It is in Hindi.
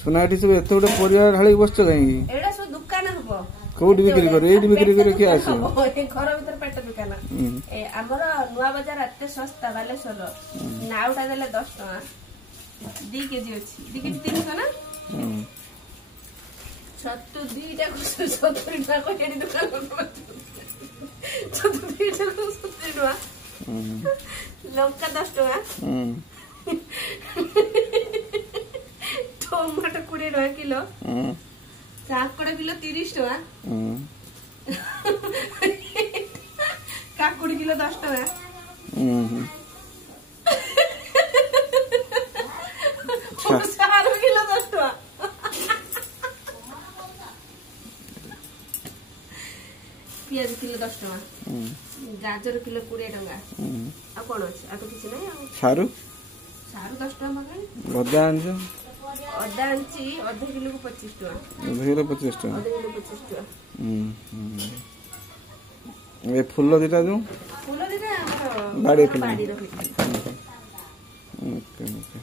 सुना एठी सब एते गोटे परिवार ढाली बसछ कहीं एडा सब दुकान हबो कोडी बिक्री करे एठी बिक्री करे के आसे घर भीतर पेट दुकान ए हमर नुआ बाजार अते सस्ता बालेश्वर नाउटा देले 10 टका 2 केजी अछि 2 केजी 300 ना छत्तु 2 टा को 70 टका को एडी दुकान छत्तु 2 टा को 70 टका लंका 10 टका टमाटो 20 टका किलो काकड़ा किलो 30 टका काकुड़ी किलो 10 टका सारू किलो 10 टका पियाज किलो 10 टका गाजर किलो 20 टका आ कोन अछि आ तो किछ नै सारू 10 टका मगे अदा आंछ अदा आंची आधा किलो को 25 टका आधा किलो 25 टका आधा किलो 25 टका ए फूल दिटा जो फूल दिटा बाड़ी रखी ओके ओके